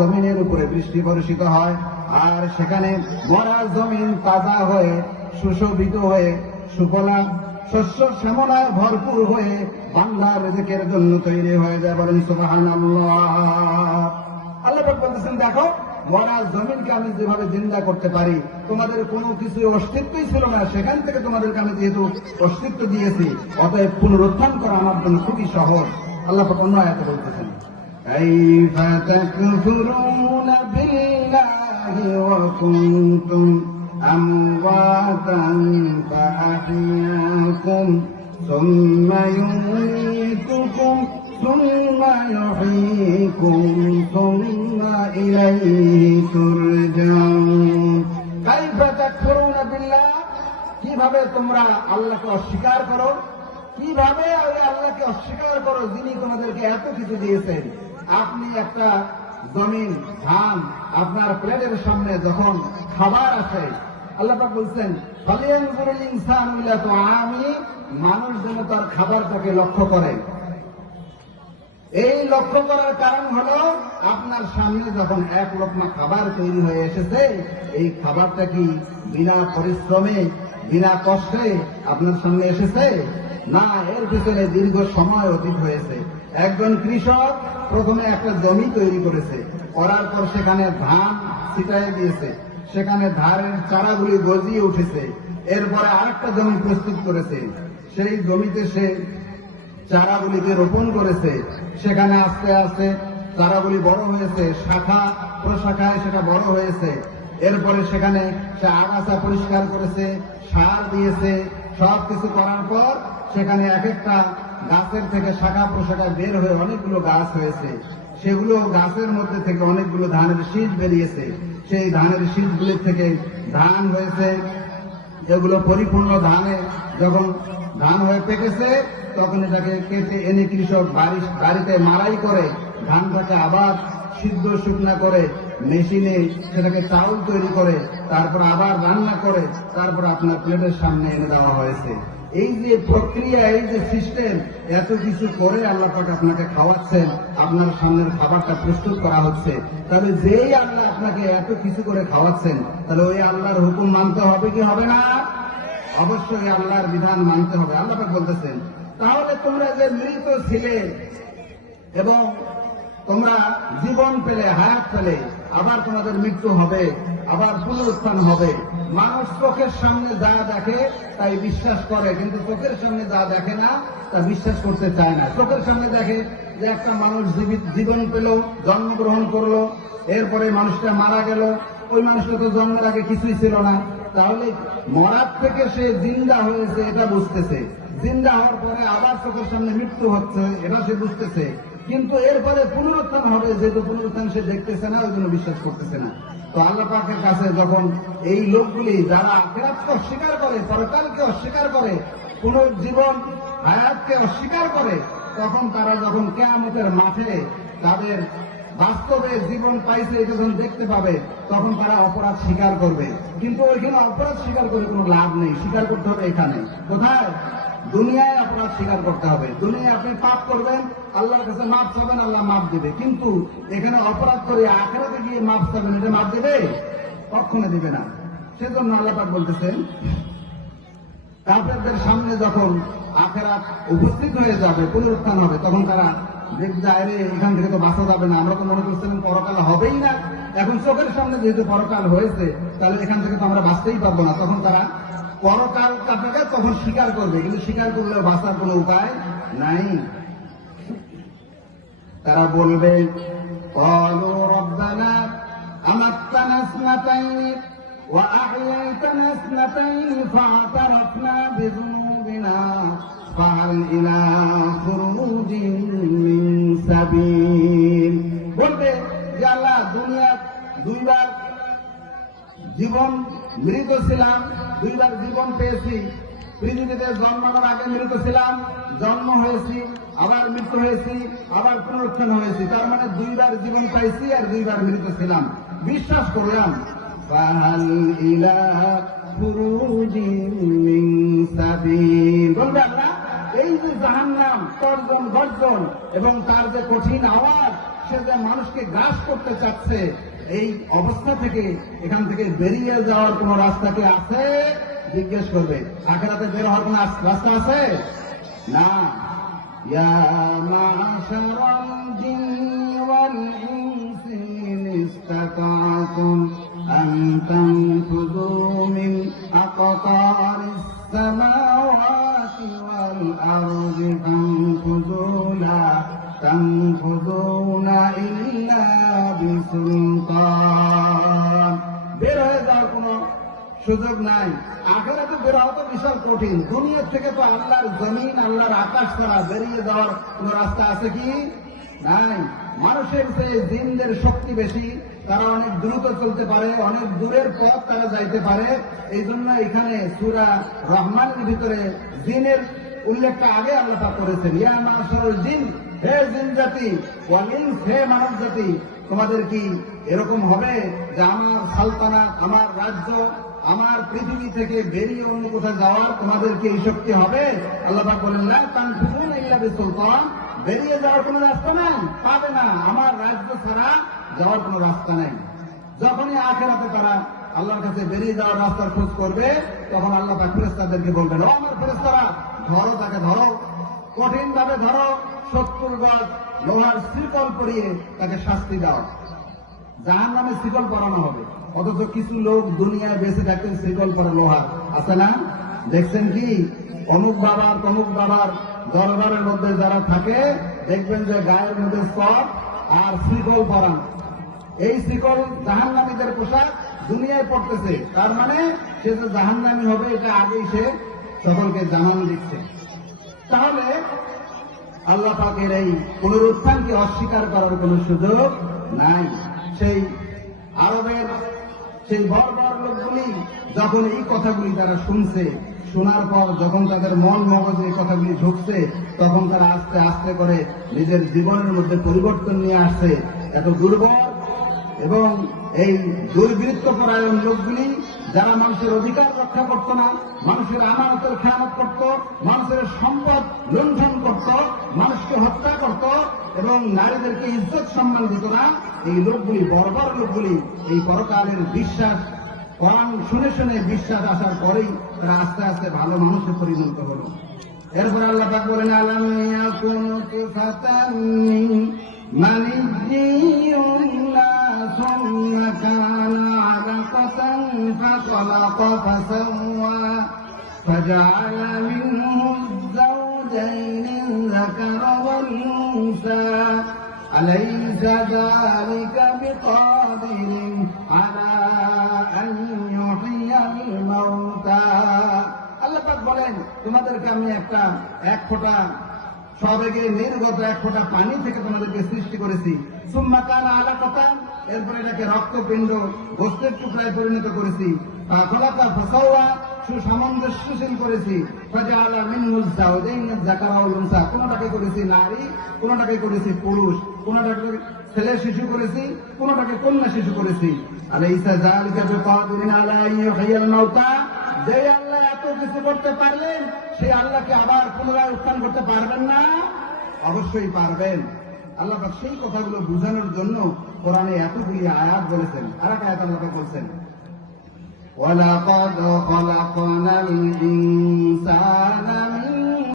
জমিনের উপরে বৃষ্টি বর্ষিত হয়, আর সেখানে মরা জমিন তাজা হয়ে সুশোভিত হয়ে সুফলা শস্য শ্যামলায় ভরপুর হয়ে বান্দার রিজিকের জন্য তৈরি হয়ে যায়। বলেন সুবহানাল্লাহ। আল্লাহ পাক বলতেছেন, দেখো মরা জমিনকে আমি যেভাবে জিন্দা করতে পারি, তোমাদের কোনো কিছু অস্তিত্বই ছিল না, সেখান থেকে তোমাদেরকে আমি যেহেতু অস্তিত্ব দিয়েছি, অতএব পুনরুত্থান করা আমার জন্য খুবই সহজ। আল্লাহ পাক অন্য আয়াতে বলতেছেন, কাইফা তাকফুরুনা বিল্লাহি ওয়া কুনতুম আমওয়াতান ফাআহইয়াকুম সুম্মা ইউমীতুকুম সুম্মা ইউহয়ীকুম সুম্মা ইলাইহি তুরজাউন। কাইফা তাকফুরুনা বিল্লাহ, কিভাবে তোমরা আল্লাহকে অস্বীকার করো, কিভাবে আল্লাহকে অস্বীকার করো যিনি তোমাদেরকে এত কিছু দিয়েছেন। আপনি একটা জমিন ধান আপনার প্লেটের সামনে যখন খাবার আছে, আল্লাহ পাক বলছেন, ফালিয়ানজুরুল ইনসানু ইলা তুআমি, মানুষ যেন তার খাবারটাকে লক্ষ্য করে। এই লক্ষ্য করার কারণ হলো আপনার সামনে যখন এক লোকমা খাবার তৈরি হয়ে এসেছে, এই খাবারটা কি বিনা পরিশ্রমে বিনা কষ্টে আপনার সামনে এসেছে? না, এর পিছনে দীর্ঘ সময় অতীত হয়েছে। একজন কৃষক প্রথমে একটা জমি তৈরি করেছে, করার পর সেখানে ধান ছিটাই দিয়েছে, সেখানে ধানের চারাগুলি গজিয়ে উঠেছে। এরপরে আরেকটা জমি প্রস্তুত করেছে, সেই জমিতে সে চারাগুলিকে রোপণ করেছে, সেখানে আস্তে আস্তে চারাগুলি বড় হয়েছে, শাখা প্রশাখায় সেটা বড় হয়েছে। এরপরে সেখানে সে আগাছা পরিষ্কার করেছে, সার দিয়েছে, সবকিছু করার পর সেখানে এক একটা গাছের থেকে শাখা প্রশাখা বের হয়ে অনেকগুলো গাছ হয়েছে। সেগুলো গাছের মধ্যে থেকে অনেকগুলো ধানের শীষ বেরিয়েছে, সেই ধানের শীষগুলির থেকে ধান হয়েছে। এগুলো পরিপূর্ণ ধানে যখন ধান হয়ে পেকেছে, তখন এটাকে কেটে এনে কৃষক বাড়িতে মাড়াই করে ধানটাকে আবার সিদ্ধ শুকনা করে মেশিনে সেটাকে চাউল তৈরি করে, তারপর আবার রান্না করে, তারপর আপনার প্লেটের সামনে এনে দেওয়া হয়েছে। এই যে প্রক্রিয়া, এই যে সিস্টেম, এত কিছু করে আল্লাহ পাক আপনাকে খাওয়াচ্ছেন, আপনার সামনের খাবারটা প্রস্তুত করা হচ্ছে। তাহলে যেই আল্লাহ আপনাকে এত কিছু করে খাওয়াচ্ছেন, তাহলে ওই আল্লাহর হুকুম মানতে হবে কি হবে না? অবশ্যই আল্লাহর বিধান মানতে হবে। আল্লাহ পাক বলতেছেন, তাহলে তোমরা যে মৃত ছিলে এবং তোমরা জীবন পেলে, হায়াত পেলে, আবার তোমাদের মৃত্যু হবে, আবার পুনরুত্থান হবে। মানুষ চোখের সামনে যা দেখে তাই বিশ্বাস করে, কিন্তু চোখের সামনে যা দেখে না তা বিশ্বাস করতে চায় না। চোখের সামনে দেখে যে একটা মানুষ জীবন পেল, জন্মগ্রহণ করলো, এরপরে মানুষটা মারা গেল, ওই মানুষটা তো জন্মের আগে কিছুই ছিল না। তাহলে মরার থেকে সে জিন্দা হয়েছে এটা বুঝতেছে, জিন্দা হওয়ার পরে আবার চোখের সামনে মৃত্যু হচ্ছে এটা সে বুঝতেছে, কিন্তু এরপরে পুনরুত্থান হবে, যেহেতু পুনরুত্থান সে দেখতেছে না, ওই জন্য বিশ্বাস করতেছে না। তো আল্লাহ পাকের কাছে যখন এই লোকগুলি যারা আখিরাতকে অস্বীকার করে, পরকালকে অস্বীকার করে, পুনর্জীবন হায়াতকে অস্বীকার করে, তখন তারা যখন কিয়ামতের মাঠে তাদের বাস্তবে জীবন পাইছে এটা যখন দেখতে পাবে, তখন তারা অপরাধ স্বীকার করবে। কিন্তু ওইখানে অপরাধ স্বীকার করে কোনো লাভ নেই, স্বীকার করতে হবে এখানে। কোথায়? দুনিয়ায় অপরাধ স্বীকার করতে হবে। দুনিয়ায় আপনি পাপ করবেন, আল্লাহর কাছে মাপ চাবেন, আল্লাহ মাপ দেবে। কিন্তু এখানে অপরাধ করে আখিরাতে গিয়ে মাপ চাবেন, এটা মাপ দেবে? কখনো দিবে না। সেজন্য আল্লাহ পাক বলতেছেন, কাফেরদের সামনে যখন আখিরাত উপস্থিত হয়ে যাবে, পুনরুত্থান হবে, তখন তারা দেখবে, আরে এখান থেকে তো বাঁচা যাবে না, আমরা তো মনে করছিলাম পরকাল হবেই না, এখন চোখের সামনে যেহেতু পরকাল হয়েছে, তাহলে এখান থেকে তো আমরা বাঁচতেই পারবো না। তখন তারা পরকালটাকে তখন স্বীকার করবে, কিন্তু স্বীকার করলে বাঁচার কোনো উপায় নাই। তারা বলবে, ক্বালু রব্বানা আমাত্তানা ইসনাতাইনি ওয়া আহইয়াতানা ইসনাতাইনি ফা'তারাফনা বিযুনুবিনা ফাহাল ইলা খুরুজিন মিন সাবিল। বলবে যে আল্লাহ, দুনিয়া দুইবার জীবন মৃত ছিলাম, দুইবার জীবন পেয়েছি। পৃথিবীতে জন্মানোর আগে মৃত ছিলাম, জন্ম হয়েছি, আবার মৃত্যু হয়েছি, আবার পুনরুত্থান হয়েছি। তার মানে দুইবার জীবন পাইছি আর দুইবার মৃত ছিলাম। বিশ্বাস করলাম। ফাহাল ইলা খুরুজিন মিন সাবিল। বলবে আল্লাহ, এই যে জাহান্নাম তর্জন গর্জন এবং তার যে কঠিন আওয়াজ, সে যে মানুষকে গ্রাস করতে চাচ্ছে, এই অবস্থা থেকে এখান থেকে বেরিয়ে যাওয়ার কোন রাস্তা কি আছে? জিজ্ঞেস করবে। আখিরাতে বের হওয়ার কোন রাস্তা আছে? না। ইয়া মাশারাল জিন্নি ওয়াল ইনসি ইন ইসতাতা'তুম আন তানফুযু মিন আকতারিস সামাওয়াতি ওয়াল আরদি ফানফুযু লা তানফুযুনা ইল্লা বিসুলতান। বের হয়ে যাওয়ার কোন সুযোগ নাই। আখিরাতে বের হওয়া তো বিশাল কঠিন। দুনিয়ার থেকে তো আল্লাহর জমিন, আল্লাহর আকাশ ছাড়া বেরিয়ে যাওয়ার কোন রাস্তা আছে কি? নাই। মানুষের চেয়ে জিনদের শক্তি বেশি, তারা অনেক দ্রুত চলতে পারে, অনেক দূরের পথ তারা যাইতে পারে। এই জন্য এখানে সূরা রহমানের ভিতরে জিনের উল্লেখটা আগে আল্লাহ পাক করেছেন। ইয়া মাশারাল জিন, হে জিন জাতি, ওয়াল ইনস, হে মানব জাতি, তোমাদের কি এরকম হবে যে আমার সালতানাত, আমার রাজ্য, আমার পৃথিবী থেকে বেরিয়ে অন্য কোথাও যাওয়ার তোমাদের কি এই শক্তি হবে? আল্লাহ পাক বলেন, লা তানফুযুনা ইল্লা বিসুলতান, বেরিয়ে যাওয়ার কোনো রাস্তা নাই, পাবে না। আমার রাজ্য ছাড়া যাওয়ার কোনো রাস্তা নাই। যখনই আখিরাতে তারা আল্লাহর কাছে বেরিয়ে যাওয়ার রাস্তার খোঁজ করবে, তখন আল্লাহ পাক ফেরেশতাদেরকে বলবেন, ও আমার ফেরেশতারা, ধরো তাকে, ধরো, কঠিন ভাবে ধরো, 70 গজ লোহার শিকল পরিয়ে তাকে শাস্তি দাও। জাহান্নামে শিকল পরানো হবে। অথচ কিছু লোক দুনিয়ায় বেঁচে থাকতেন শিকল পরা লোহার, আছে না? দেখছেন কি? অমুক বাবার তমুক বাবার দরবারের মধ্যে যারা থাকে, দেখবেন যে গায়ের মধ্যে সব আর শিকল পরান। এই শিকল জাহান্নামীদের পোশাক, দুনিয়ায় পড়তেছে। তার মানে সে যে জাহান্নামী হবে এটা আগেই সে সকলকে জানানো দিচ্ছে। তাহলে আল্লাহ পাকের এই পুনরুত্থানকে অস্বীকার করার কোন সুযোগ নাই। সেই আরবের সেই বড় বড় লোকগুলি যখন এই কথাগুলি তারা শুনছে, শোনার পর যখন তাদের মন মগজে এই কথাগুলি ঢুকছে, তখন তারা আস্তে আস্তে করে নিজের জীবনের মধ্যে পরিবর্তন নিয়ে আসছে। এত দুর্বল এবং এই দুর্বৃত্তপরায়ণ লোকগুলি, যারা মানুষের অধিকার রক্ষা করত না, মানুষের আমানতের খেয়ানত করত, মানুষের সম্পদ লুণ্ঠন করত, মানুষকে হত্যা করত এবং নারীদেরকে ইজ্জত সম্মান দিত না, এই লোকগুলি, বর্বর লোকগুলি, এই পরকালের বিশ্বাস, কোরআন শুনে শুনে বিশ্বাস আসার পরেই তারা আস্তে আস্তে ভালো মানুষে পরিণত হল। এরপরে আল্লাহ পাক বলেন, আলাম ইয়াকুন তুফাতান মিন মানিয়্যিন ثم كان علقة فخلق فسوى فجعل منه الزوجين الذكر والأنثى أليس ذلك بقادر على أن يحيي الموتى। আল্লাহ পাক বলেন, তোমাদেরকে আমি এক ফোঁটা সবেগে নির্গত এক ফোঁটা পানি থেকে তোমাদেরকে সৃষ্টি করেছি। সুম্মা কানা আলাকাতান, এরপরে এটাকে রক্তপিণ্ড, গোস্তের টুকরায় পরিণত করেছি। খলাকা ফাসাওয়া, সুসামঞ্জস্যশীল করেছি। ফাজআলা মিনহুল যাওজাইন যাকারা ওয়াল উনসা, কোনটাকে করেছি নারী, কোনটাকে করেছি পুরুষ, কোনটাকে ছেলে শিশু করেছি, কোনটাকে কন্যা শিশু করেছি। আলাইসা যালিকা বিকাদিরিন আলা ইউহিয়াল মাউতা, যে আল্লাহ এত কিছু করতে পারলেন, সেই আল্লাহকে আবার পুনরায় উত্থান করতে পারবেন না? অবশ্যই পারবেন। আল্লাহ পাক সেই কথাগুলো বোঝানোর জন্য কোরআনে এতগুলি আয়াত বলেছেন। আর এক আয়াত আল্লাহ পাক বলছেন, ওয়ালাকাদ খালাকনাল ইনসানা